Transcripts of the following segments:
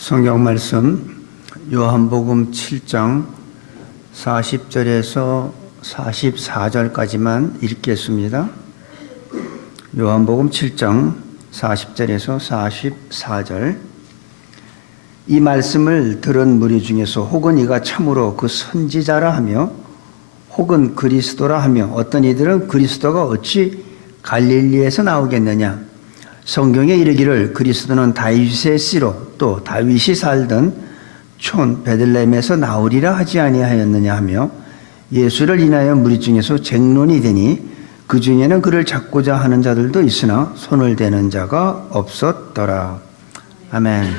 성경 말씀 요한복음 7장 40절에서 44절까지만 읽겠습니다. 요한복음 7장 40절에서 44절. 이 말씀을 들은 무리 중에서 혹은 이가 참으로 그 선지자라 하며 혹은 그리스도라 하며 어떤 이들은 그리스도가 어찌 갈릴리에서 나오겠느냐. 성경에 이르기를 그리스도는 다윗의 씨로 또 다윗이 살던 촌 베들레헴에서 나오리라 하지 아니하였느냐 하며 예수를 인하여 무리 중에서 쟁론이 되니 그 중에는 그를 잡고자 하는 자들도 있으나 손을 대는 자가 없었더라. 아멘.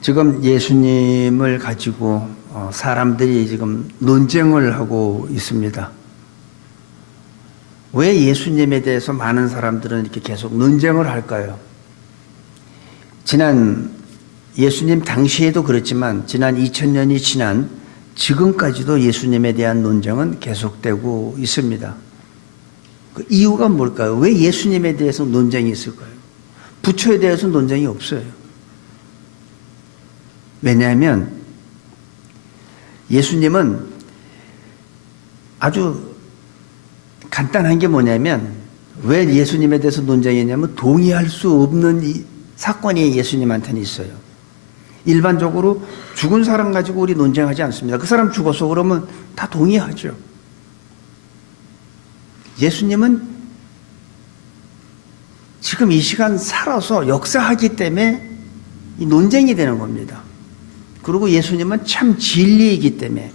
지금 예수님을 가지고 사람들이 지금 논쟁을 하고 있습니다. 왜 예수님에 대해서 많은 사람들은 이렇게 계속 논쟁을 할까요? 지난 예수님 당시에도 그렇지만 지난 2000년이 지난 지금까지도 예수님에 대한 논쟁은 계속되고 있습니다. 그 이유가 뭘까요? 왜 예수님에 대해서 논쟁이 있을까요? 부처에 대해서 논쟁이 없어요. 왜냐하면 예수님은 아주 간단한 게 뭐냐면 왜 예수님에 대해서 논쟁이 있냐면 동의할 수 없는 이 사건이 예수님한테는 있어요. 일반적으로 죽은 사람 가지고 우리 논쟁하지 않습니다. 그 사람 죽었어 그러면 다 동의하죠. 예수님은 지금 이 시간 살아서 역사하기 때문에 이 논쟁이 되는 겁니다. 그리고 예수님은 참 진리이기 때문에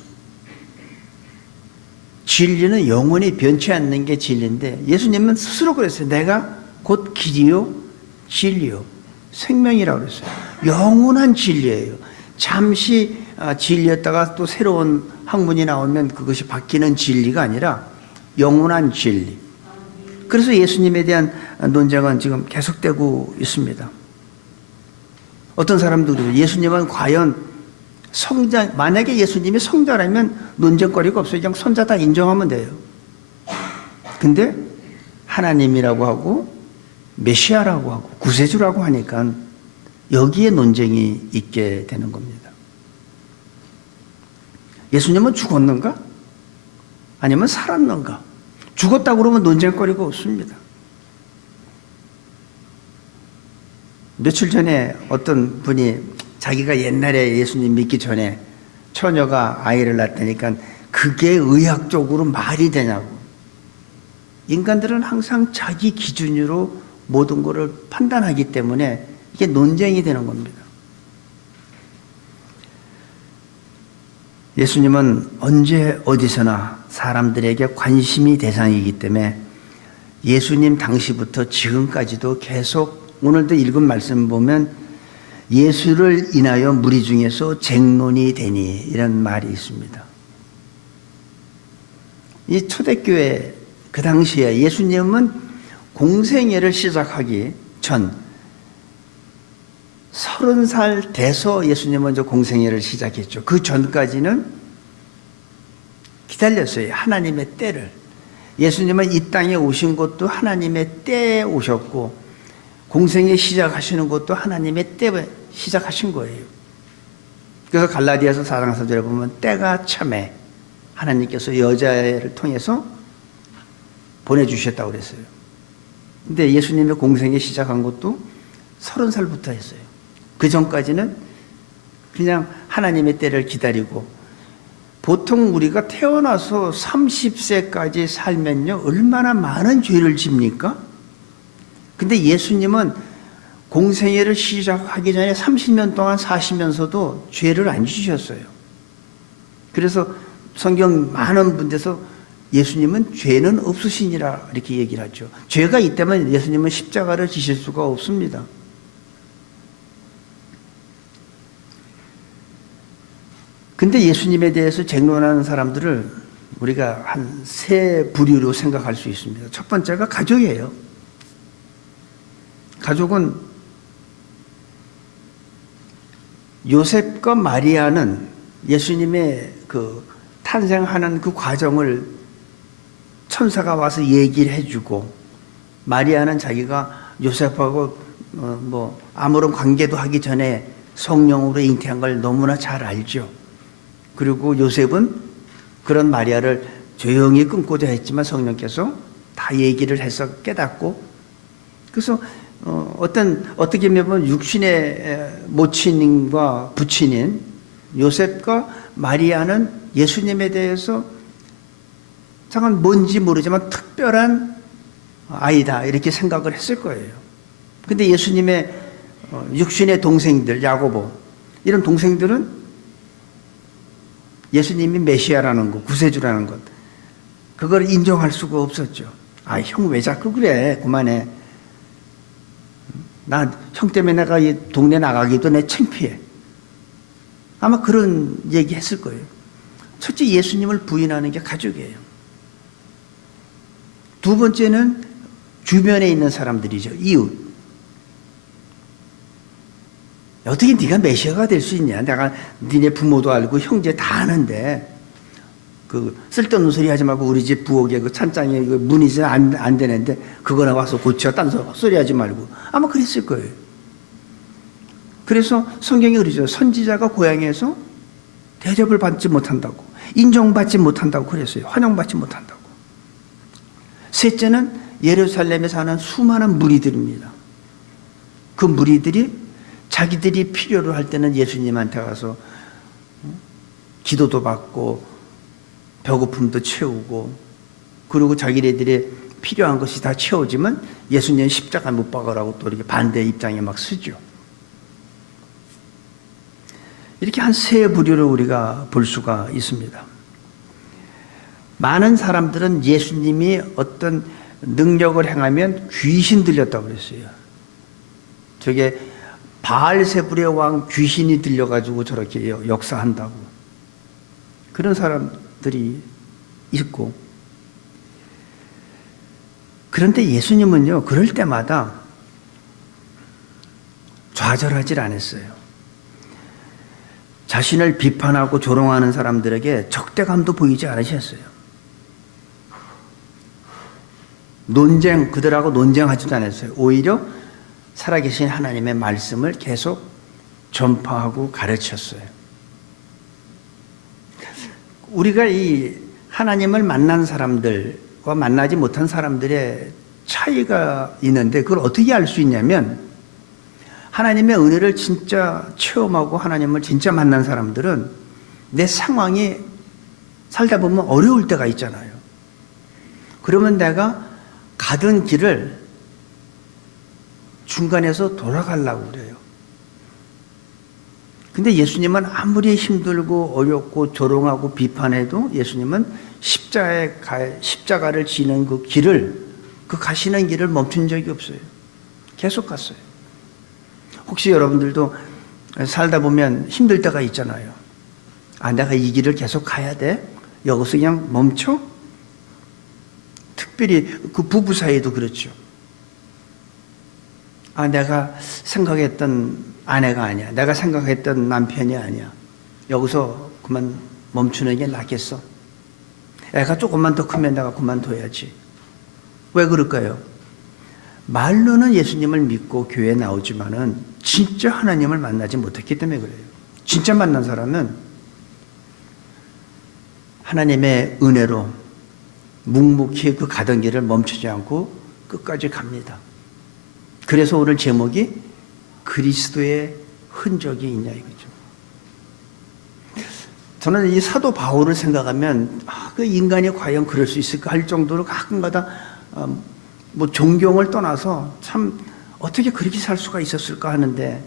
진리는 영원히 변치 않는 게 진리인데 예수님은 스스로 그랬어요. 내가 곧 길이요 진리요 생명이라고 그랬어요. 영원한 진리예요. 잠시 진리였다가 또 새로운 학문이 나오면 그것이 바뀌는 진리가 아니라 영원한 진리. 그래서 예수님에 대한 논쟁은 지금 계속되고 있습니다. 어떤 사람들이 예수님은 과연 성자, 만약에 예수님이 성자라면 논쟁거리가 없어요. 그냥 선자 다 인정하면 돼요. 근데 하나님이라고 하고 메시아라고 하고 구세주라고 하니까 여기에 논쟁이 있게 되는 겁니다. 예수님은 죽었는가? 아니면 살았는가? 죽었다고 그러면 논쟁거리가 없습니다. 며칠 전에 어떤 분이 자기가 옛날에 예수님 믿기 전에 처녀가 아이를 낳다니까 그게 의학적으로 말이 되냐고. 인간들은 항상 자기 기준으로 모든 것을 판단하기 때문에 이게 논쟁이 되는 겁니다. 예수님은 언제 어디서나 사람들에게 관심이 대상이기 때문에 예수님 당시부터 지금까지도 계속 오늘도 읽은 말씀 보면 예수를 인하여 무리 중에서 쟁론이 되니 이런 말이 있습니다. 이 초대교회 그 당시에 예수님은 공생애를 시작하기 전 30살 돼서 예수님은 먼저 공생애를 시작했죠. 그 전까지는 기다렸어요. 하나님의 때를. 예수님은 이 땅에 오신 것도 하나님의 때에 오셨고 공생애 시작하시는 것도 하나님의 때에 시작하신 거예요. 그래서 갈라디아서 4장 4절에 보면 때가 참에 하나님께서 여자를 통해서 보내주셨다고 그랬어요. 근데 예수님의 공생애 시작한 것도 30살부터 했어요. 그 전까지는 그냥 하나님의 때를 기다리고 보통 우리가 태어나서 30세까지 살면요 얼마나 많은 죄를 집니까? 근데 예수님은 공생애를 시작하기 전에 30년 동안 사시면서도 죄를 안 지셨어요. 그래서 성경 많은 분들에서 예수님은 죄는 없으시니라 이렇게 얘기를 하죠. 죄가 있다면 예수님은 십자가를 지실 수가 없습니다. 근데 예수님에 대해서 쟁론하는 사람들을 우리가 한 세 부류로 생각할 수 있습니다. 첫 번째가 가족이에요. 가족은 요셉과 마리아는 예수님의 그 탄생하는 그 과정을 천사가 와서 얘기를 해주고 마리아는 자기가 요셉하고 아무런 관계도 하기 전에 성령으로 잉태한 걸 너무나 잘 알죠. 그리고 요셉은 그런 마리아를 조용히 끊고자 했지만 성령께서 다 얘기를 해서 깨닫고, 그래서 어떻게 보면 육신의 모친과 부친인 요셉과 마리아는 예수님에 대해서 잠깐 뭔지 모르지만 특별한 아이다 이렇게 생각을 했을 거예요. 근데 예수님의 육신의 동생들, 야고보 이런 동생들은 예수님이 메시아라는 것, 구세주라는 것, 그걸 인정할 수가 없었죠. 아, 형 왜 자꾸 그래? 그만해. 형 때문에 내가 이 동네 나가기도 내 창피해. 아마 그런 얘기 했을 거예요. 첫째, 예수님을 부인하는 게 가족이에요. 두 번째는 주변에 있는 사람들이죠. 이웃. 어떻게 네가 메시아가 될 수 있냐? 내가 니네 부모도 알고 형제 다 아는데 그 쓸데없는 소리 하지 말고 우리 집 부엌에 그 찬장에 그 문이 안 되는데 그거나 와서 고쳐. 딴 소리 하지 말고. 아마 그랬을 거예요. 그래서 성경이 그러죠. 선지자가 고향에서 대접을 받지 못한다고, 인정받지 못한다고 그랬어요. 환영받지 못한다고. 셋째는 예루살렘에 사는 수많은 무리들입니다. 그 무리들이 자기들이 필요로 할 때는 예수님한테 가서 기도도 받고 배고픔도 채우고, 그리고 자기네들이 필요한 것이 다 채워지면 예수님 십자가 못 박으라고 또 이렇게 반대 입장에 막 쓰죠. 이렇게 한 세 부류를 우리가 볼 수가 있습니다. 많은 사람들은 예수님이 어떤 능력을 행하면 귀신 들렸다고 그랬어요. 저게 바알세불의 왕 귀신이 들려가지고 저렇게 역사한다고. 그런 사람들이 있고. 그런데 예수님은요, 그럴 때마다 좌절하질 않았어요. 자신을 비판하고 조롱하는 사람들에게 적대감도 보이지 않으셨어요. 그들하고 논쟁하지도 않았어요. 오히려 살아계신 하나님의 말씀을 계속 전파하고 가르쳤어요. 우리가 이 하나님을 만난 사람들과 만나지 못한 사람들의 차이가 있는데 그걸 어떻게 알 수 있냐면, 하나님의 은혜를 진짜 체험하고 하나님을 진짜 만난 사람들은 내 상황이 살다 보면 어려울 때가 있잖아요. 그러면 내가 가던 길을 중간에서 돌아가려고 그래요. 근데 예수님은 아무리 힘들고 어렵고 조롱하고 비판해도 예수님은 십자가를 지는 그 길을, 그 가시는 길을 멈춘 적이 없어요. 계속 갔어요. 혹시 여러분들도 살다 보면 힘들 때가 있잖아요. 아, 내가 이 길을 계속 가야 돼? 여기서 그냥 멈춰? 특별히 그 부부 사이도 그렇죠. 아, 내가 생각했던 아내가 아니야. 내가 생각했던 남편이 아니야. 여기서 그만 멈추는 게 낫겠어. 애가 조금만 더 크면 내가 그만둬야지. 왜 그럴까요? 말로는 예수님을 믿고 교회에 나오지만은 진짜 하나님을 만나지 못했기 때문에 그래요. 진짜 만난 사람은 하나님의 은혜로 묵묵히 그 가던 길을 멈추지 않고 끝까지 갑니다. 그래서 오늘 제목이 그리스도의 흔적이 있냐 이거죠. 저는 이 사도 바울을 생각하면 그 인간이 과연 그럴 수 있을까 할 정도로 가끔가다 존경을 떠나서 참 어떻게 그렇게 살 수가 있었을까 하는데,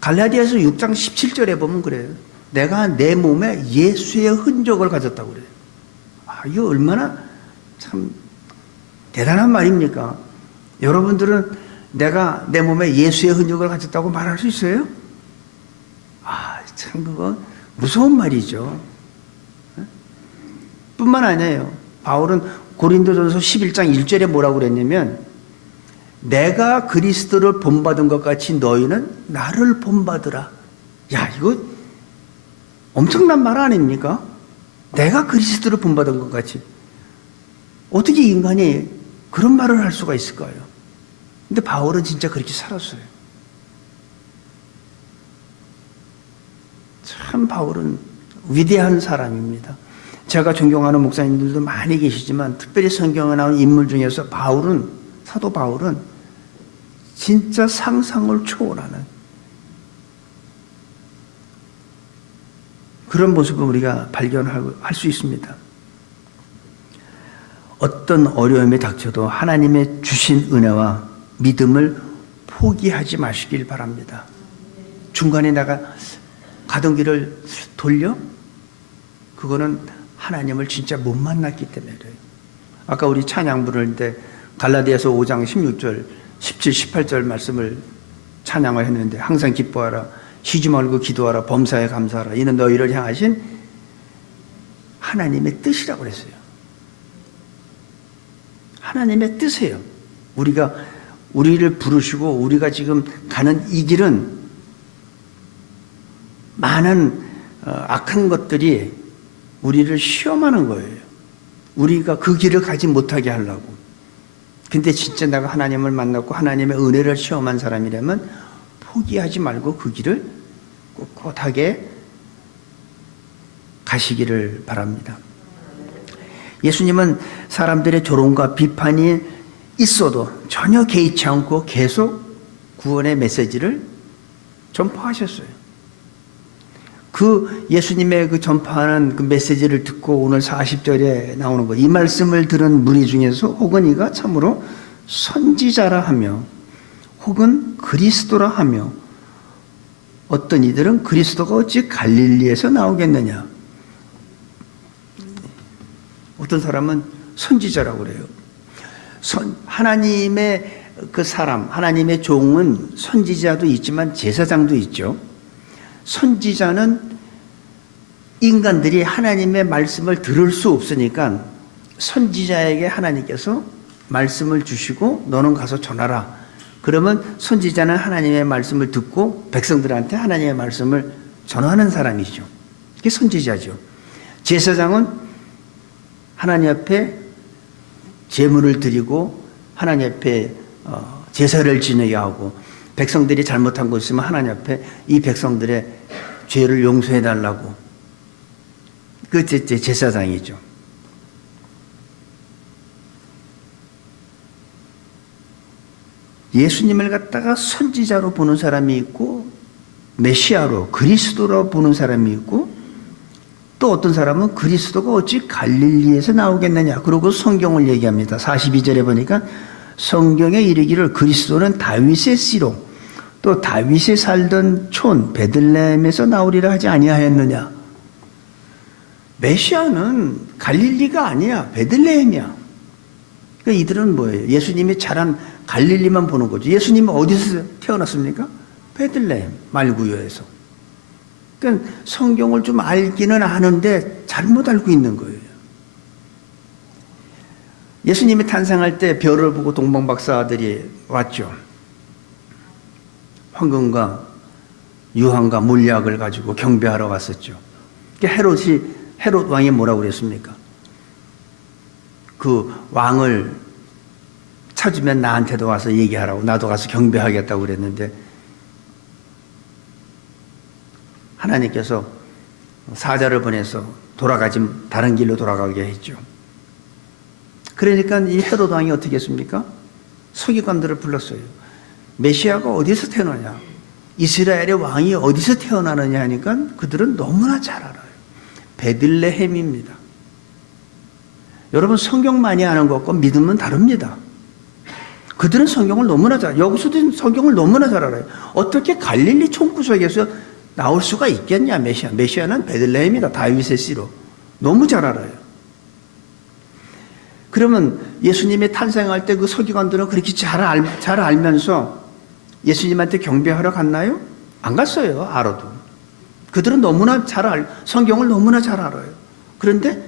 갈라디아서 6장 17절에 보면 그래요. 내가 내 몸에 예수의 흔적을 가졌다고 그래요. 아, 이거 얼마나 참 대단한 말입니까? 여러분들은 내가 내 몸에 예수의 흔적을 가졌다고 말할 수 있어요? 아, 참 그거 무서운 말이죠. 뿐만 아니에요. 바울은 고린도전서 11장 1절에 뭐라고 그랬냐면, 내가 그리스도를 본받은 것 같이 너희는 나를 본받으라. 야, 이거 엄청난 말 아닙니까? 내가 그리스도를 본받은 것 같이. 어떻게 인간이 그런 말을 할 수가 있을까요? 근데 바울은 진짜 그렇게 살았어요. 참 바울은 위대한 사람입니다. 제가 존경하는 목사님들도 많이 계시지만 특별히 성경에 나온 인물 중에서 사도 바울은 진짜 상상을 초월하는 그런 모습을 우리가 발견할 수 있습니다. 어떤 어려움이 닥쳐도 하나님의 주신 은혜와 믿음을 포기하지 마시길 바랍니다. 중간에 내가 가던 길을 돌려? 그거는 하나님을 진짜 못 만났기 때문에 그래요. 아까 우리 찬양 부를 때 갈라디아서 5장 16절, 17, 18절 말씀을 찬양을 했는데 항상 기뻐하라, 쉬지 말고 기도하라, 범사에 감사하라. 이는 너희를 향하신 하나님의 뜻이라고 그랬어요. 하나님의 뜻이에요. 우리를 부르시고 우리가 지금 가는 이 길은 많은 악한 것들이 우리를 시험하는 거예요. 우리가 그 길을 가지 못하게 하려고. 근데 진짜 내가 하나님을 만났고 하나님의 은혜를 시험한 사람이라면 포기하지 말고 그 길을 꿋꿋하게 가시기를 바랍니다. 예수님은 사람들의 조롱과 비판이 있어도 전혀 개의치 않고 계속 구원의 메시지를 전파하셨어요. 그 예수님의 그 전파하는 그 메시지를 듣고 오늘 40절에 나오는 거, 이 말씀을 들은 무리 중에서 혹은 이가 참으로 선지자라 하며 혹은 그리스도라 하며 어떤 이들은 그리스도가 어찌 갈릴리에서 나오겠느냐. 어떤 사람은 선지자라고 그래요. 하나님의 그 사람, 하나님의 종은 선지자도 있지만 제사장도 있죠. 선지자는 인간들이 하나님의 말씀을 들을 수 없으니까 선지자에게 하나님께서 말씀을 주시고 너는 가서 전하라. 그러면 선지자는 하나님의 말씀을 듣고 백성들한테 하나님의 말씀을 전하는 사람이죠. 그게 선지자죠. 제사장은 하나님 앞에 제물을 드리고 하나님 앞에 제사를 지내게 하고 백성들이 잘못한 것 있으면 하나님 앞에 이 백성들의 죄를 용서해 달라고. 그 제사장이죠. 예수님을 갖다가 선지자로 보는 사람이 있고 메시아로 그리스도로 보는 사람이 있고 또 어떤 사람은 그리스도가 어찌 갈릴리에서 나오겠느냐. 그러고 성경을 얘기합니다. 42절에 보니까 성경에 이르기를 그리스도는 다윗의 씨로 또 다윗이 살던 촌 베들레헴에서 나오리라 하지 아니하였느냐. 메시아는 갈릴리가 아니야. 베들레헴이야. 그러니까 이들은 뭐예요? 예수님이 자란 갈릴리만 보는 거죠. 예수님은 어디서 태어났습니까? 베들레헴 말구요에서. 그러니까 성경을 좀 알기는 아는데 잘못 알고 있는 거예요. 예수님이 탄생할 때 별을 보고 동방박사들이 왔죠. 황금과 유황과 물약을 가지고 경배하러 왔었죠. 헤롯 왕이 뭐라고 그랬습니까? 그 왕을 찾으면 나한테도 와서 얘기하라고, 나도 가서 경배하겠다고 그랬는데 하나님께서 사자를 보내서 다른 길로 돌아가게 했죠. 그러니까 이 헤롯 왕이 어떻게 했습니까? 서기관들을 불렀어요. 메시아가 어디서 태어나냐? 이스라엘의 왕이 어디서 태어나느냐 하니까 그들은 너무나 잘 알아요. 베들레헴입니다. 여러분 성경 많이 아는 것과 믿음은 다릅니다. 그들은 성경을 너무나 여기서도 성경을 너무나 잘 알아요. 어떻게 갈릴리 총구석에서 나올 수가 있겠냐, 메시아. 메시아는 베들레헴이다. 다윗의 씨로. 너무 잘 알아요. 그러면 예수님이 탄생할 때 그 서기관들은 그렇게 잘 알면서 예수님한테 경배하러 갔나요? 안 갔어요. 알아도. 그들은 너무나 성경을 너무나 잘 알아요. 그런데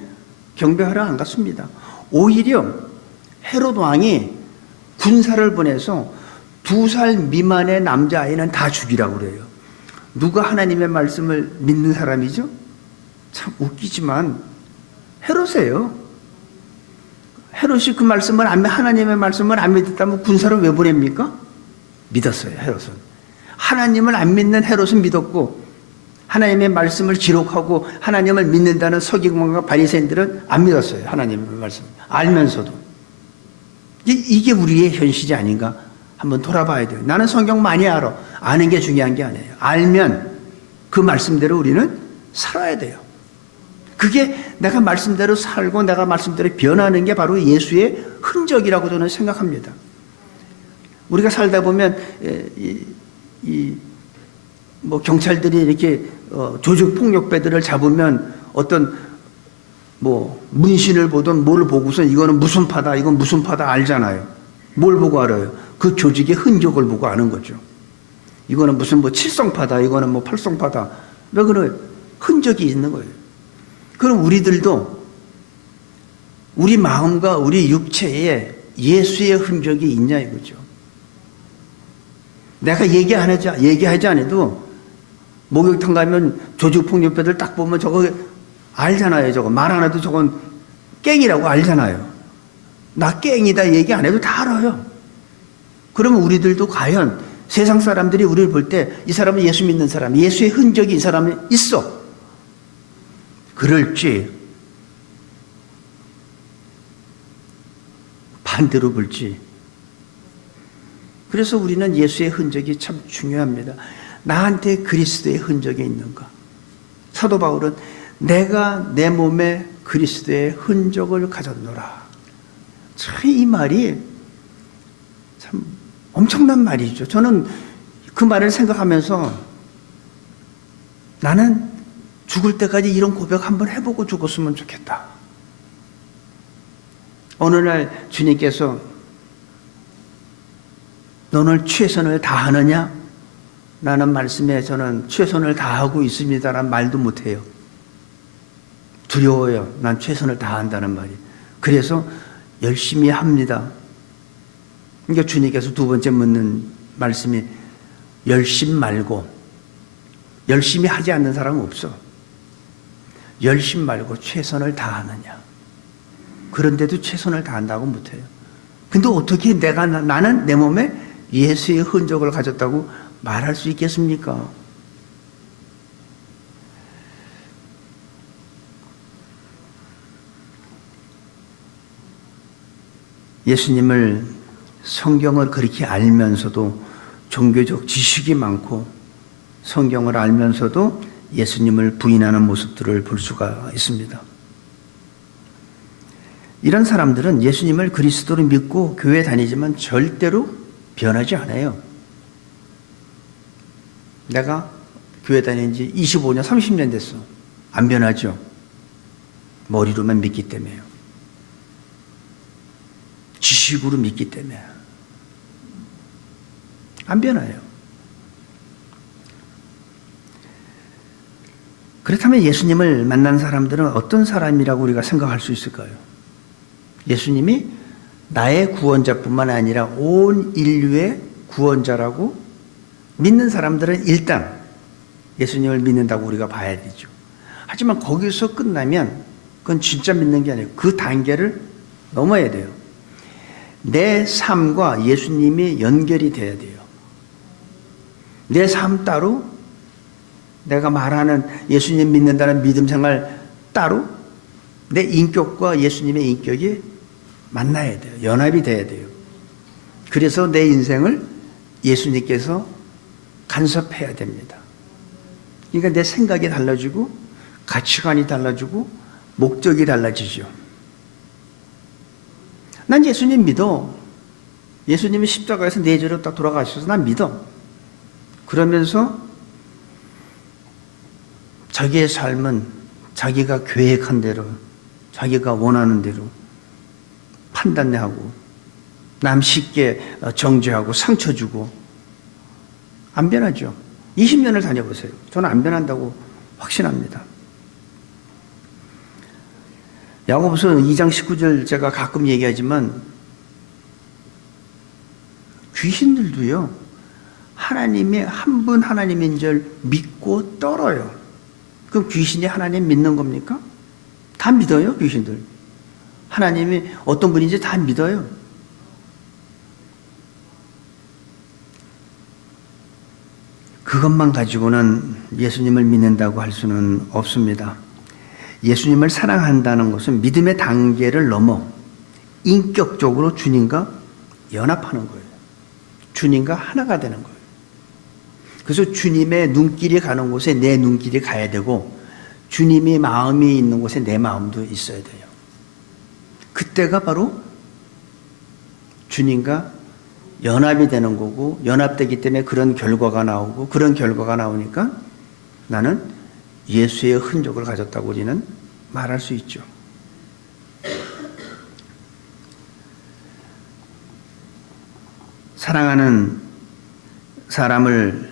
경배하러 안 갔습니다. 오히려 헤롯 왕이 군사를 보내서 2살 미만의 남자아이는 다 죽이라고 그래요. 누가 하나님의 말씀을 믿는 사람이죠? 참 웃기지만 헤롯이에요. 헤롯이 그 말씀을 하나님의 말씀을 안 믿었다면 군사를 왜 보냅니까? 믿었어요, 헤롯은. 하나님을 안 믿는 헤롯은 믿었고, 하나님의 말씀을 기록하고 하나님을 믿는다는 서기관과 바리새인들은 안 믿었어요, 하나님의 말씀. 알면서도. 이게 우리의 현실이 아닌가 한번 돌아봐야 돼요. 나는 성경 많이 알아. 아는 게 중요한 게 아니에요. 알면 그 말씀대로 우리는 살아야 돼요. 그게 내가 말씀대로 살고 내가 말씀대로 변하는 게 바로 예수의 흔적이라고 저는 생각합니다. 우리가 살다 보면 뭐 경찰들이 이렇게 조직 폭력배들을 잡으면 어떤 뭐 문신을 보든 뭘 보고서 이거는 무슨 파다, 이건 무슨 파다 알잖아요. 뭘 보고 알아요? 그 조직의 흔적을 보고 아는 거죠. 이거는 무슨 뭐 칠성파다, 이거는 뭐 팔성파다. 왜 그래요? 흔적이 있는 거예요. 그럼 우리들도 우리 마음과 우리 육체에 예수의 흔적이 있냐 이거죠. 내가 얘기하지 않아도 목욕탕 가면 조직폭력배들 딱 보면 저거 알잖아요. 저거 말 안 해도 저건 깽이라고 알잖아요. 나 깽이다 얘기 안 해도 다 알아요. 그러면 우리들도 과연 세상 사람들이 우리를 볼 때 이 사람은 예수 믿는 사람, 예수의 흔적이 이 사람에 있어. 그럴지 반대로 볼지. 그래서 우리는 예수의 흔적이 참 중요합니다. 나한테 그리스도의 흔적이 있는가? 사도 바울은 내가 내 몸에 그리스도의 흔적을 가졌노라. 참 이 말이 참 엄청난 말이죠. 저는 그 말을 생각하면서 나는 죽을 때까지 이런 고백 한번 해보고 죽었으면 좋겠다. 어느 날 주님께서 너는 최선을 다하느냐? 라는 말씀에 저는 최선을 다하고 있습니다라는 말도 못해요. 두려워요. 난 최선을 다한다는 말이. 그래서 열심히 합니다. 그러니까 주님께서 두 번째 묻는 말씀이 열심 말고, 열심히 하지 않는 사람은 없어. 열심 말고 최선을 다하느냐. 그런데도 최선을 다한다고 못해요. 근데 어떻게 나는 내 몸에 예수의 흔적을 가졌다고 말할 수 있겠습니까? 예수님을 성경을 그렇게 알면서도 종교적 지식이 많고 성경을 알면서도 예수님을 부인하는 모습들을 볼 수가 있습니다. 이런 사람들은 예수님을 그리스도로 믿고 교회 다니지만 절대로 변하지 않아요. 내가 교회 다닌 지 25년, 30년 됐어. 안 변하죠. 머리로만 믿기 때문에요. 지식으로 믿기 때문에. 안 변해요. 그렇다면 예수님을 만난 사람들은 어떤 사람이라고 우리가 생각할 수 있을까요? 예수님이 나의 구원자뿐만 아니라 온 인류의 구원자라고 믿는 사람들은 일단 예수님을 믿는다고 우리가 봐야 되죠. 하지만 거기서 끝나면 그건 진짜 믿는 게 아니에요. 그 단계를 넘어야 돼요. 내 삶과 예수님이 연결이 돼야 돼요. 내 삶 따로, 내가 말하는 예수님 믿는다는 믿음 생활 따로, 내 인격과 예수님의 인격이 만나야 돼요. 연합이 돼야 돼요. 그래서 내 인생을 예수님께서 간섭해야 됩니다. 그러니까 내 생각이 달라지고 가치관이 달라지고 목적이 달라지죠. 난 예수님 믿어. 예수님이 십자가에서 내 죄로 딱 돌아가셔서 난 믿어. 그러면서 자기의 삶은 자기가 계획한 대로, 자기가 원하는 대로 판단하고 남 쉽게 정죄하고 상처 주고 안 변하죠. 20년을 다녀보세요. 저는 안 변한다고 확신합니다. 야고보서 2장 19절 제가 가끔 얘기하지만 귀신들도요. 하나님의 한 분 하나님인 줄 믿고 떨어요. 그럼 귀신이 하나님 믿는 겁니까? 다 믿어요, 귀신들. 하나님이 어떤 분인지 다 믿어요. 그것만 가지고는 예수님을 믿는다고 할 수는 없습니다. 예수님을 사랑한다는 것은 믿음의 단계를 넘어 인격적으로 주님과 연합하는 거예요. 주님과 하나가 되는 거예요. 그래서 주님의 눈길이 가는 곳에 내 눈길이 가야 되고 주님이 마음이 있는 곳에 내 마음도 있어야 돼요. 그때가 바로 주님과 연합이 되는 거고 연합되기 때문에 그런 결과가 나오고 그런 결과가 나오니까 나는 예수의 흔적을 가졌다고 우리는 말할 수 있죠. 사랑하는 사람을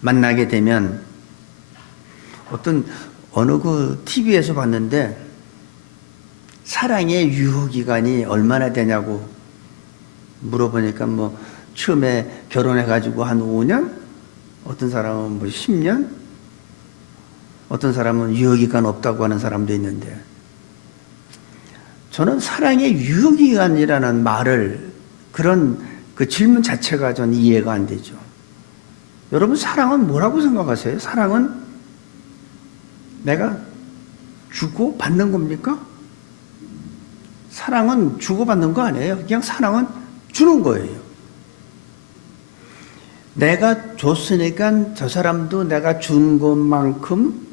만나게 되면 어느 그 TV에서 봤는데 사랑의 유효기간이 얼마나 되냐고 물어보니까 뭐 처음에 결혼해가지고 한 5년, 어떤 사람은 뭐 10년, 어떤 사람은 유효기간 없다고 하는 사람도 있는데 저는 사랑의 유효기간이라는 말을 그런 그 질문 자체가 전 이해가 안 되죠. 여러분 사랑은 뭐라고 생각하세요? 사랑은 내가 주고 받는 겁니까? 사랑은 주고 받는 거 아니에요. 그냥 사랑은 주는 거예요. 내가 줬으니까 저 사람도 내가 준 것만큼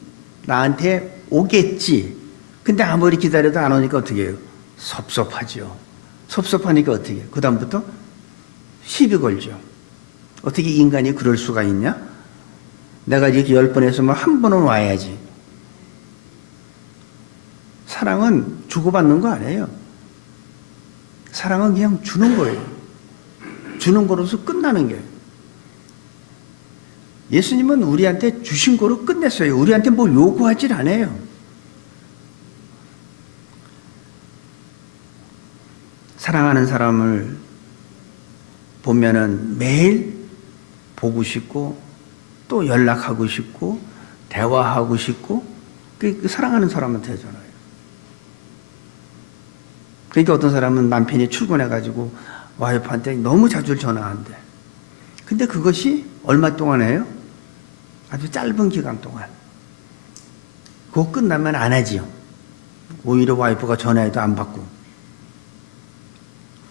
나한테 오겠지. 근데 아무리 기다려도 안 오니까 어떻게 해요? 섭섭하죠. 섭섭하니까 어떻게 해요? 그 다음부터 시비 걸죠. 어떻게 인간이 그럴 수가 있냐? 내가 이렇게 10번 했으면 한 번은 와야지. 사랑은 주고받는 거 아니에요. 사랑은 그냥 주는 거예요. 주는 거로서 끝나는 게. 예수님은 우리한테 주신 거로 끝냈어요. 우리한테 뭘 요구하질 않아요. 사랑하는 사람을 보면은 매일 보고 싶고 또 연락하고 싶고 대화하고 싶고 그 사랑하는 사람한테 하잖아요. 그러니까 어떤 사람은 남편이 출근해가지고 와이프한테 너무 자주 전화한대. 근데 그것이 얼마 동안 해요? 아주 짧은 기간 동안. 그거 끝나면 안 하지요. 오히려 와이프가 전화해도 안 받고.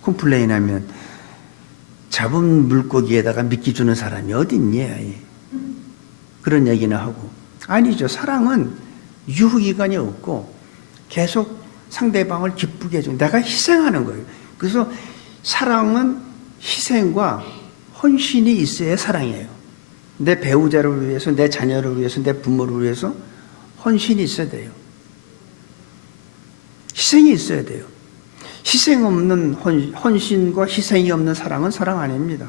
컴플레인 하면 잡은 물고기에다가 미끼 주는 사람이 어디 있니? 그런 얘기는 하고. 아니죠. 사랑은 유효기간이 없고 계속 상대방을 기쁘게 해주고 내가 희생하는 거예요. 그래서 사랑은 희생과 헌신이 있어야 사랑이에요. 내 배우자를 위해서, 내 자녀를 위해서, 내 부모를 위해서 헌신이 있어야 돼요. 희생이 있어야 돼요. 희생 없는 헌신과 희생이 없는 사랑은 사랑 아닙니다.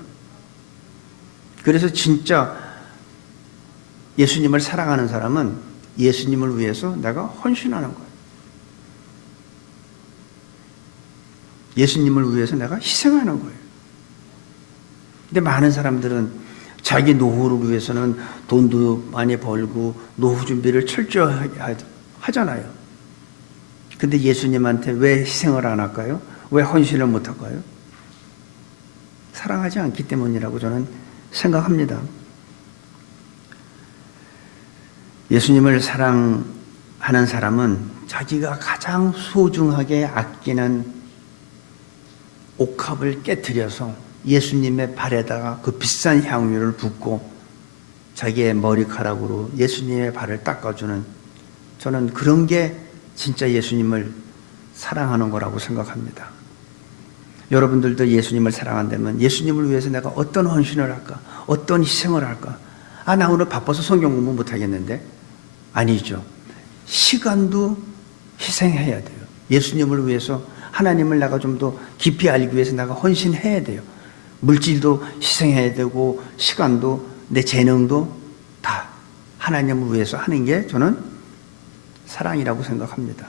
그래서 진짜 예수님을 사랑하는 사람은 예수님을 위해서 내가 헌신하는 거예요. 예수님을 위해서 내가 희생하는 거예요. 근데 많은 사람들은 자기 노후를 위해서는 돈도 많이 벌고 노후 준비를 철저히 하잖아요. 근데 예수님한테 왜 희생을 안 할까요? 왜 헌신을 못 할까요? 사랑하지 않기 때문이라고 저는 생각합니다. 예수님을 사랑하는 사람은 자기가 가장 소중하게 아끼는 옥합을 깨트려서 예수님의 발에다가 그 비싼 향유를 붓고 자기의 머리카락으로 예수님의 발을 닦아주는, 저는 그런 게 진짜 예수님을 사랑하는 거라고 생각합니다. 여러분들도 예수님을 사랑한다면 예수님을 위해서 내가 어떤 헌신을 할까? 어떤 희생을 할까? 아, 나 오늘 바빠서 성경 공부 못 하겠는데? 아니죠. 시간도 희생해야 돼요. 예수님을 위해서 하나님을 내가 좀 더 깊이 알기 위해서 내가 헌신해야 돼요. 물질도 희생해야 되고 시간도 내 재능도 다 하나님을 위해서 하는 게 저는 사랑이라고 생각합니다.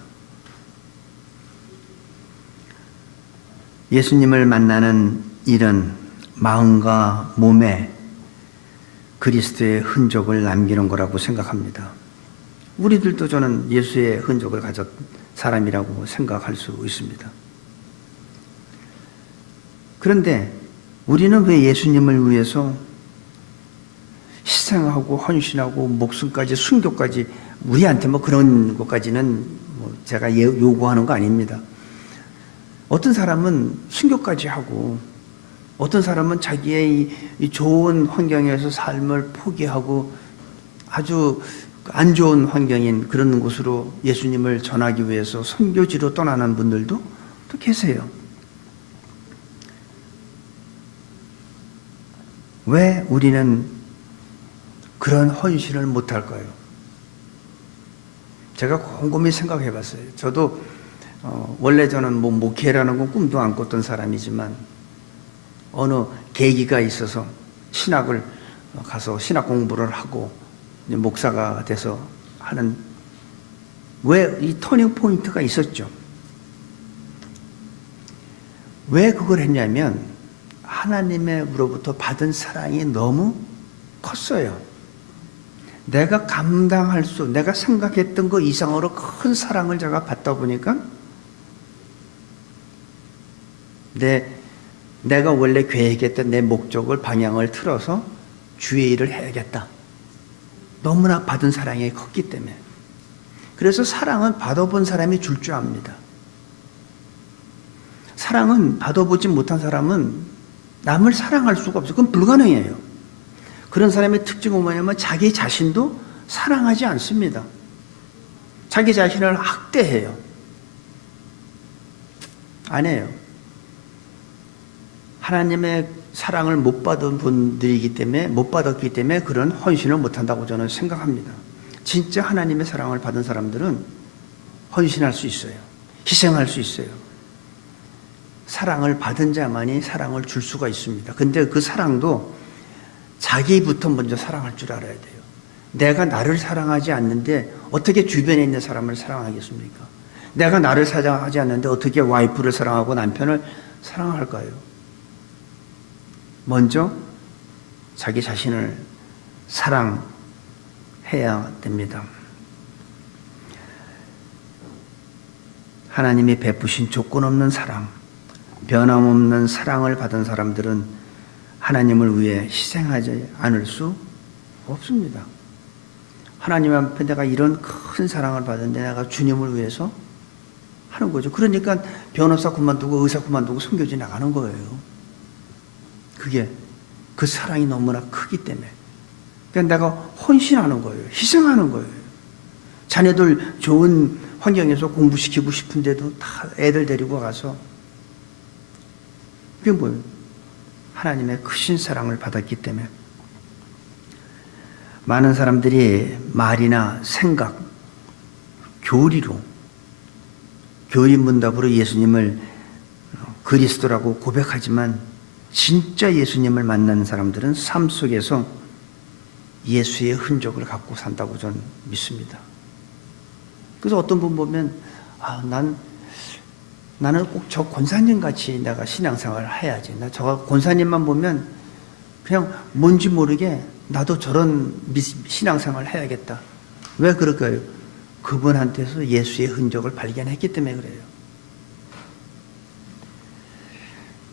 예수님을 만나는 일은 마음과 몸에 그리스도의 흔적을 남기는 거라고 생각합니다. 우리들도 저는 예수의 흔적을 가졌 사람이라고 생각할 수 있습니다. 그런데 우리는 왜 예수님을 위해서 희생하고 헌신하고 목숨까지 순교까지, 우리한테 뭐 그런 것까지는 뭐 제가 요구하는 거 아닙니다. 어떤 사람은 순교까지 하고 어떤 사람은 자기의 이 좋은 환경에서 삶을 포기하고 아주 안 좋은 환경인 그런 곳으로 예수님을 전하기 위해서 선교지로 떠나는 분들도 또 계세요. 왜 우리는 그런 헌신을 못할까요? 제가 곰곰이 생각해 봤어요. 저도 원래 저는 뭐 목회라는 건 꿈도 안 꿨던 사람이지만 어느 계기가 있어서 신학을 가서 신학 공부를 하고 이제 목사가 돼서 하는, 왜 이 터닝 포인트가 있었죠. 왜 그걸 했냐면 하나님으로부터 받은 사랑이 너무 컸어요. 내가 감당할 수, 내가 생각했던 것 이상으로 큰 사랑을 제가 받다 보니까 내가 원래 계획했던 내 목적을, 방향을 틀어서 주의 일을 해야겠다. 너무나 받은 사랑이 컸기 때문에. 그래서 사랑은 받아본 사람이 줄 줄 압니다. 사랑은 받아보지 못한 사람은 남을 사랑할 수가 없어요. 그건 불가능해요. 그런 사람의 특징은 뭐냐면 자기 자신도 사랑하지 않습니다. 자기 자신을 학대해요. 안 해요. 하나님의 사랑을 못 받은 분들이기 때문에, 못 받았기 때문에 그런 헌신을 못한다고 저는 생각합니다. 진짜 하나님의 사랑을 받은 사람들은 헌신할 수 있어요. 희생할 수 있어요. 사랑을 받은 자만이 사랑을 줄 수가 있습니다. 근데 그 사랑도 자기부터 먼저 사랑할 줄 알아야 돼요. 내가 나를 사랑하지 않는데 어떻게 주변에 있는 사람을 사랑하겠습니까? 내가 나를 사랑하지 않는데 어떻게 와이프를 사랑하고 남편을 사랑할까요? 먼저 자기 자신을 사랑해야 됩니다. 하나님이 베푸신 조건 없는 사랑, 변함없는 사랑을 받은 사람들은 하나님을 위해 희생하지 않을 수 없습니다. 하나님 앞에 내가 이런 큰 사랑을 받았는데 내가 주님을 위해서 하는 거죠. 그러니까 변호사 그만두고 의사 그만두고 선교지 나가는 거예요. 그게 그 사랑이 너무나 크기 때문에. 그러니까 내가 헌신하는 거예요. 희생하는 거예요. 자녀들 좋은 환경에서 공부시키고 싶은데도 다 애들 데리고 가서. 그게 뭐예요? 하나님의 크신 사랑을 받았기 때문에. 많은 사람들이 말이나 생각, 교리로, 교리문답으로 예수님을 그리스도라고 고백하지만 진짜 예수님을 만나는 사람들은 삶 속에서 예수의 흔적을 갖고 산다고 저는 믿습니다. 그래서 어떤 분 보면 나는 꼭 저 권사님 같이 내가 신앙생활을 해야지. 나 저 권사님만 보면 그냥 뭔지 모르게 나도 저런 신앙생활을 해야겠다. 왜 그럴까요? 그분한테서 예수의 흔적을 발견했기 때문에 그래요.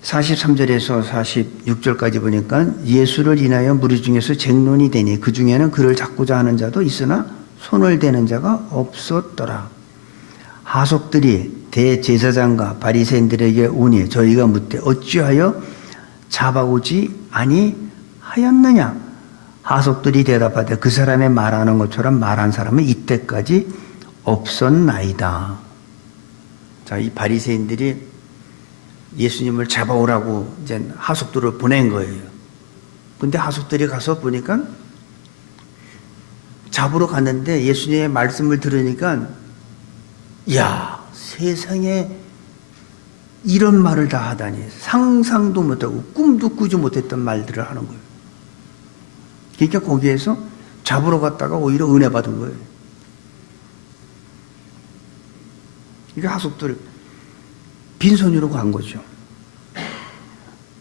43절에서 46절까지 보니까 예수를 인하여 무리 중에서 쟁론이 되니 그 중에는 그를 잡고자 하는 자도 있으나 손을 대는 자가 없었더라. 하속들이 대제사장과 바리새인들에게 오니 저희가 묻되 어찌하여 잡아오지 아니하였느냐? 하속들이 대답하되 그 사람의 말하는 것처럼 말한 사람은 이때까지 없었나이다. 자, 이 바리새인들이 예수님을 잡아오라고 이제 하속들을 보낸 거예요. 근데 하속들이 가서 보니까 잡으러 갔는데 예수님의 말씀을 들으니까 야, 세상에 이런 말을 다 하다니. 상상도 못하고 꿈도 꾸지 못했던 말들을 하는 거예요. 그러니까 거기에서 잡으러 갔다가 오히려 은혜 받은 거예요. 그러니까 하속들 빈손으로 간 거죠.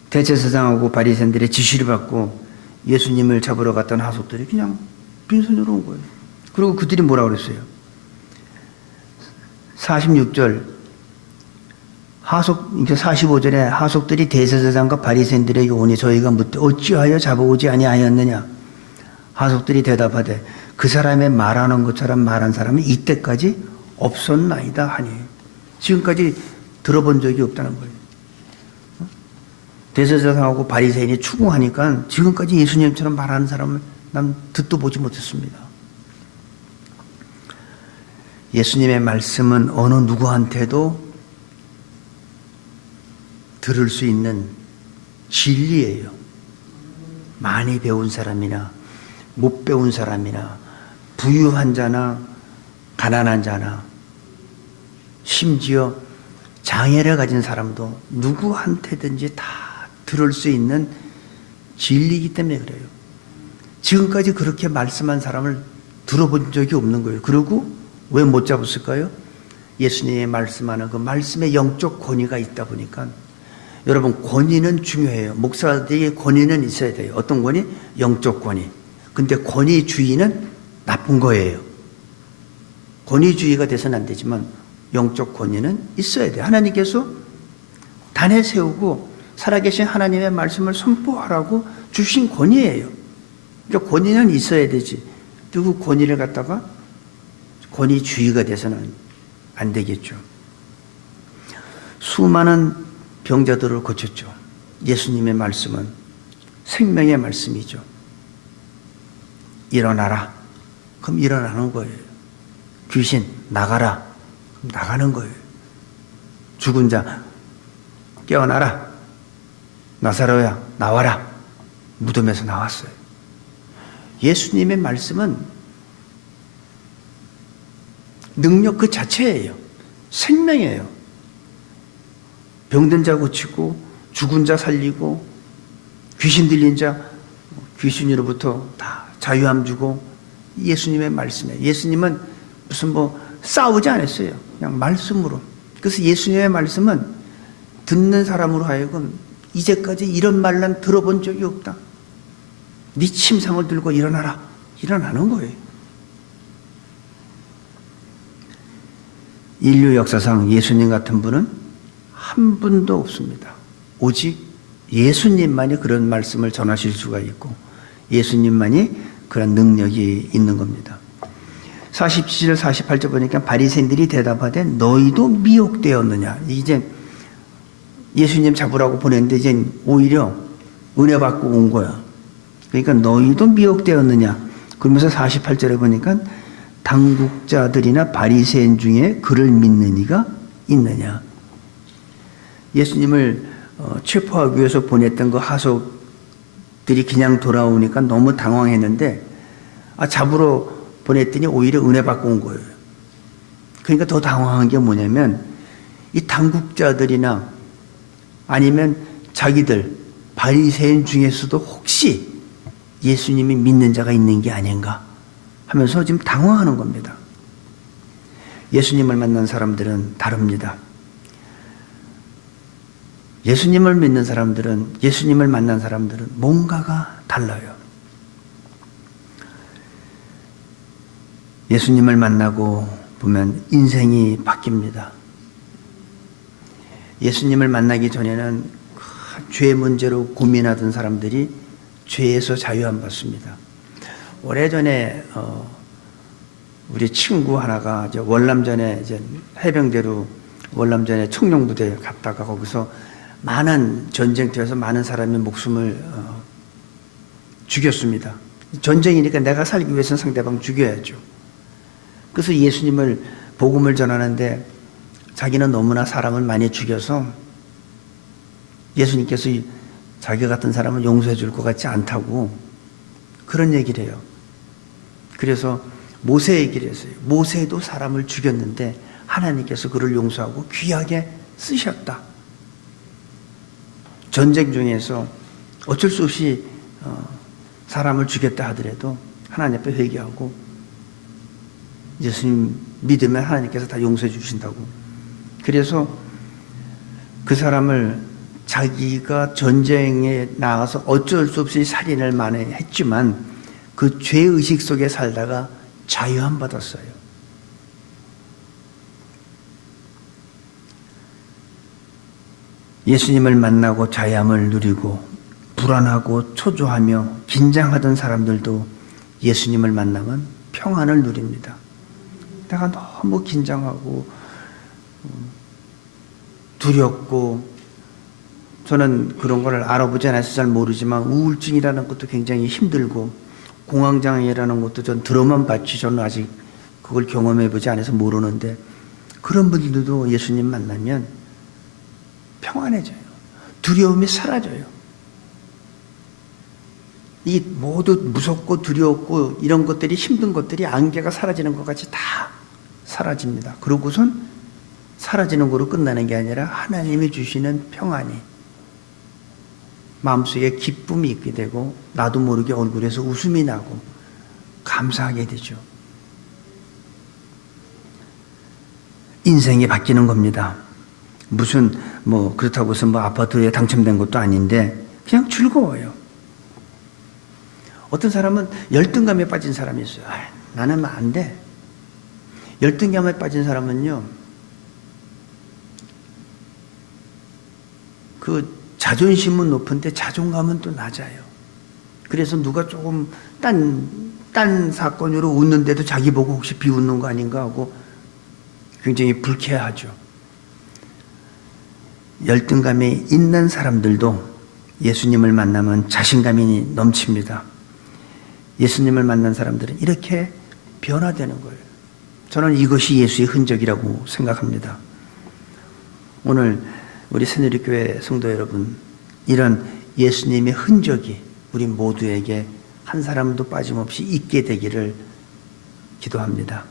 대제사장하고 바리새인들의 지시를 받고 예수님을 잡으러 갔던 하속들이 그냥 빈손으로 온 거예요. 그리고 그들이 뭐라고 그랬어요? 46절 이제 45절에 하속들이 대제사장과 바리새인들에게 오니 저희가 묻되 어찌하여 잡아오지 아니하였느냐. 하속들이 대답하되 그 사람의 말하는 것처럼 말한 사람은 이때까지 없었나이다 하니. 지금까지 들어본 적이 없다는 거예요. 대제사장하고 바리새인이 추궁하니까 지금까지 예수님처럼 말하는 사람을 난 듣도 보지 못했습니다. 예수님의 말씀은 어느 누구한테도 들을 수 있는 진리예요. 많이 배운 사람이나 못 배운 사람이나 부유한 자나 가난한 자나 심지어 장애를 가진 사람도 누구한테든지 다 들을 수 있는 진리이기 때문에 그래요. 지금까지 그렇게 말씀한 사람을 들어본 적이 없는 거예요. 그리고 왜 못 잡았을까요? 예수님이 말씀하는 그 말씀에 영적 권위가 있다 보니까. 여러분, 권위는 중요해요. 목사들이 권위는 있어야 돼요. 어떤 권위? 영적 권위. 근데 권위주의는 나쁜 거예요. 권위주의가 돼서는 안 되지만 영적 권위는 있어야 돼요. 하나님께서 단에 세우고 살아계신 하나님의 말씀을 선포하라고 주신 권위예요. 그러니까 권위는 있어야 되지. 누구 권위를 갖다가 권위주의가 돼서는 안 되겠죠. 수많은 병자들을 고쳤죠. 예수님의 말씀은 생명의 말씀이죠. 일어나라. 그럼 일어나는 거예요. 귀신 나가라. 그럼 나가는 거예요. 죽은 자 깨어나라. 나사로야 나와라. 무덤에서 나왔어요. 예수님의 말씀은 능력 그 자체예요. 생명이에요. 병든 자 고치고 죽은 자 살리고 귀신 들린 자 귀신으로부터 다 자유함 주고 예수님의 말씀에 예수님은 무슨 싸우지 않았어요. 그냥 말씀으로. 그래서 예수님의 말씀은 듣는 사람으로 하여금 이제까지 이런 말 난 들어본 적이 없다. 네 침상을 들고 일어나라. 일어나는 거예요. 인류 역사상 예수님 같은 분은 한 분도 없습니다. 오직 예수님만이 그런 말씀을 전하실 수가 있고 예수님만이 그런 능력이 있는 겁니다. 47절 48절 보니까 바리새인들이 대답하되 너희도 미혹되었느냐. 이제 예수님 잡으라고 보냈는데 이제 오히려 은혜 받고 온 거야. 그러니까 너희도 미혹되었느냐. 그러면서 48절에 보니까 당국자들이나 바리새인 중에 그를 믿는 이가 있느냐. 예수님을 체포하기 위해서 보냈던 그 하속들이 그냥 돌아오니까 너무 당황했는데 잡으러 보냈더니 오히려 은혜 받고 온 거예요. 그러니까 더 당황한 게 뭐냐면 이 당국자들이나 아니면 자기들 바리새인 중에서도 혹시 예수님이 믿는 자가 있는 게 아닌가 하면서 지금 당황하는 겁니다. 예수님을 만난 사람들은 다릅니다. 예수님을 믿는 사람들은, 예수님을 만난 사람들은 뭔가가 달라요. 예수님을 만나고 보면 인생이 바뀝니다. 예수님을 만나기 전에는 죄 문제로 고민하던 사람들이 죄에서 자유 안 받습니다. 오래전에 우리 친구 하나가 이제 월남전에 이제 해병대로 월남전에 청룡부대에 갔다가 거기서 많은 전쟁터에서 많은 사람의 목숨을 죽였습니다. 전쟁이니까 내가 살기 위해서는 상대방 죽여야죠. 그래서 예수님을 복음을 전하는데 자기는 너무나 사람을 많이 죽여서 예수님께서 자기 같은 사람은 용서해 줄 것 같지 않다고 그런 얘기를 해요. 그래서 모세 얘기를 했어요. 모세도 사람을 죽였는데 하나님께서 그를 용서하고 귀하게 쓰셨다. 전쟁 중에서 어쩔 수 없이 사람을 죽였다 하더라도 하나님 앞에 회개하고 예수님 믿으면 하나님께서 다 용서해 주신다고. 그래서 그 사람을 자기가 전쟁에 나가서 어쩔 수 없이 살인을 많이 했지만 그 죄의식 속에 살다가 자유함 받았어요. 예수님을 만나고 자유함을 누리고 불안하고 초조하며 긴장하던 사람들도 예수님을 만나면 평안을 누립니다. 내가 너무 긴장하고 두렵고, 저는 그런 걸 알아보지 않아서 잘 모르지만 우울증이라는 것도 굉장히 힘들고 공황장애라는 것도 전 들어만 봤지 저는 아직 그걸 경험해보지 않아서 모르는데, 그런 분들도 예수님 만나면 평안해져요. 두려움이 사라져요. 이 모두 무섭고 두려웠고 이런 것들이, 힘든 것들이 안개가 사라지는 것 같이 다 사라집니다. 그러고선 사라지는 거로 끝나는 게 아니라 하나님이 주시는 평안이 마음속에 기쁨이 있게 되고 나도 모르게 얼굴에서 웃음이 나고 감사하게 되죠. 인생이 바뀌는 겁니다. 무슨 그렇다고 해서 아파트에 당첨된 것도 아닌데 그냥 즐거워요. 어떤 사람은 열등감에 빠진 사람이 있어요. 나는 안 돼. 열등감에 빠진 사람은요, 그 자존심은 높은데 자존감은 또 낮아요. 그래서 누가 조금 딴 사건으로 웃는데도 자기 보고 혹시 비웃는 거 아닌가 하고 굉장히 불쾌하죠. 열등감이 있는 사람들도 예수님을 만나면 자신감이 넘칩니다. 예수님을 만난 사람들은 이렇게 변화되는 거예요. 저는 이것이 예수의 흔적이라고 생각합니다. 오늘 우리 새누리교회 성도 여러분, 이런 예수님의 흔적이 우리 모두에게 한 사람도 빠짐없이 있게 되기를 기도합니다.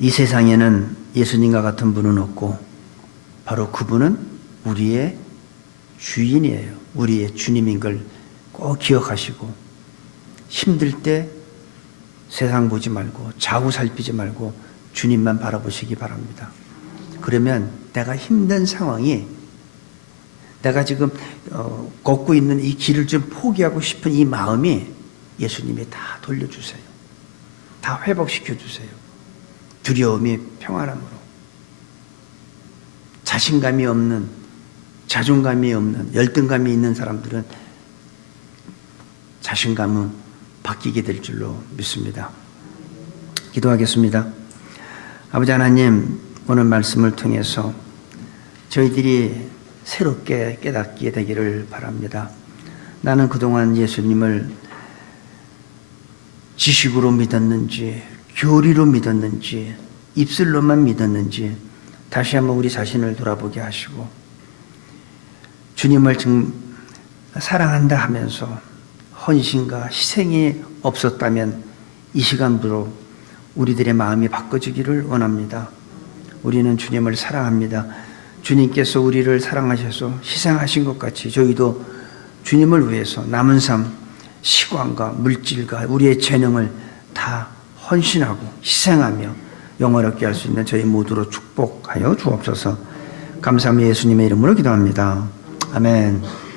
이 세상에는 예수님과 같은 분은 없고 바로 그분은 우리의 주인이에요. 우리의 주님인 걸 꼭 기억하시고, 힘들 때 세상 보지 말고 좌우 살피지 말고 주님만 바라보시기 바랍니다. 그러면 내가 힘든 상황이, 내가 지금 걷고 있는 이 길을 좀 포기하고 싶은 이 마음이 예수님이 다 돌려주세요. 다 회복시켜주세요. 두려움이 평안함으로. 자신감이 없는, 자존감이 없는, 열등감이 있는 사람들은 자신감은 바뀌게 될 줄로 믿습니다. 기도하겠습니다. 아버지 하나님, 오늘 말씀을 통해서 저희들이 새롭게 깨닫게 되기를 바랍니다. 나는 그동안 예수님을 지식으로 믿었는지, 교리로 믿었는지, 입술로만 믿었는지 다시 한번 우리 자신을 돌아보게 하시고, 주님을 지금 사랑한다 하면서 헌신과 희생이 없었다면 이 시간부로 우리들의 마음이 바꿔지기를 원합니다. 우리는 주님을 사랑합니다. 주님께서 우리를 사랑하셔서 희생하신 것 같이 저희도 주님을 위해서 남은 삶, 시간과 물질과 우리의 재능을 다 헌신하고 희생하며 영화롭게 할 수 있는 저희 모두로 축복하여 주옵소서. 감사하며 예수님의 이름으로 기도합니다. 아멘.